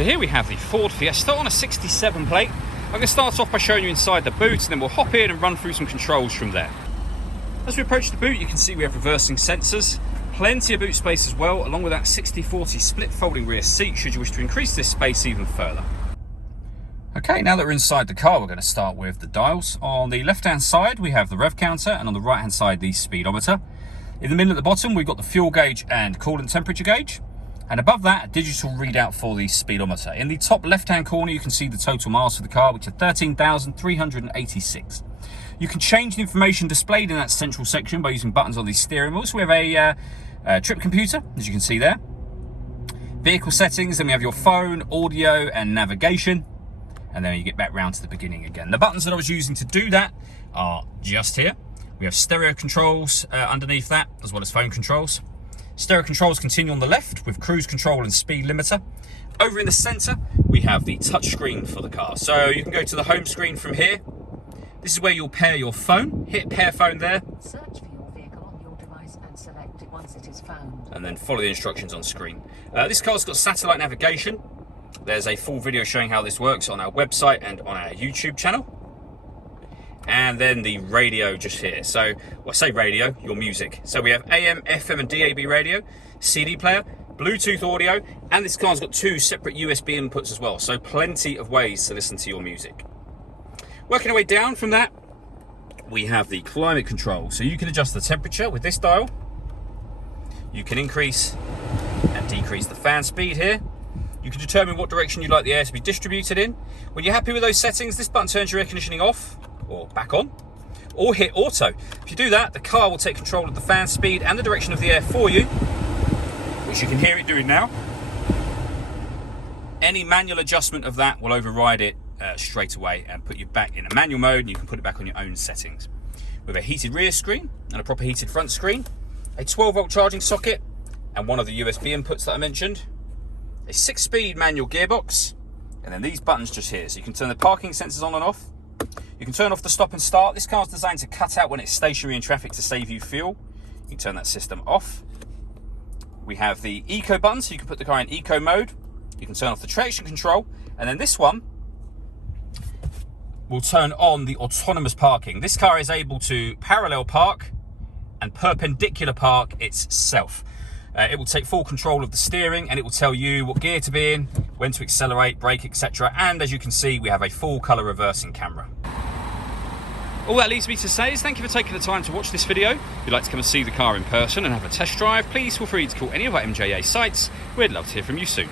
So here we have the Ford Fiesta on a 67 plate. I'm going to start off by showing you inside the boot, and then we'll hop in and run through some controls from there. As we approach the boot, you can see we have reversing sensors, plenty of boot space as well, along with that 60/40 split folding rear seat should you wish to increase this space even further. Okay, now that we're inside the car, we're going to start with the dials. On the left-hand side, we have the rev counter, and on the right-hand side, the speedometer. In the middle at the bottom, we've got the fuel gauge and coolant temperature gauge. And above that, a digital readout for the speedometer. In the top left-hand corner, you can see the total miles for the car, which are 13,386. You can change the information displayed in that central section by using buttons on the steering wheel. So we have a trip computer, as you can see there. Vehicle settings, then we have your phone, audio, and navigation. And then you get back round to the beginning again. The buttons that I was using to do that are just here. We have stereo controls underneath that, as well as phone controls. Stereo controls continue on the left with cruise control and speed limiter. Over in the center, we have the touch screen for the car. So you can go to the home screen from here. This is where you'll pair your phone. Hit pair phone there. Search for your vehicle on your device and select it once it is found. And then follow the instructions on screen. This car's got satellite navigation. There's a full video showing how this works on our website and on our YouTube channel. And then the radio just here. So, well, I say radio, your music. So we have AM, FM and DAB radio, CD player, Bluetooth audio, and this car's got 2 separate USB inputs as well. So plenty of ways to listen to your music. Working our way down from that, we have the climate control. So you can adjust the temperature with this dial. You can increase and decrease the fan speed here. You can determine what direction you'd like the air to be distributed in. When you're happy with those settings, this button turns your air conditioning off or back on, or hit auto. If you do that, the car will take control of the fan speed and the direction of the air for you, which you can hear it doing now. Any manual adjustment of that will override it straight away and put you back in a manual mode, and you can put it back on your own settings. With a heated rear screen and a proper heated front screen, a 12-volt charging socket, and one of the USB inputs that I mentioned, a 6-speed manual gearbox, and then these buttons just here. So you can turn the parking sensors on and off. You can turn off the stop and start. This car's designed to cut out when it's stationary in traffic to save you fuel. You can turn that system off. We have the eco button, so you can put the car in eco mode. You can turn off the traction control, and then this one will turn on the autonomous parking. This car is able to parallel park and perpendicular park itself. It will take full control of the steering, and it will tell you what gear to be in, when to accelerate, brake, etc. And as you can see, we have a full colour reversing camera. All that leaves me to say is thank you for taking the time to watch this video. If you'd like to come and see the car in person and have a test drive, please feel free to call any of our MJA sites. We'd love to hear from you soon.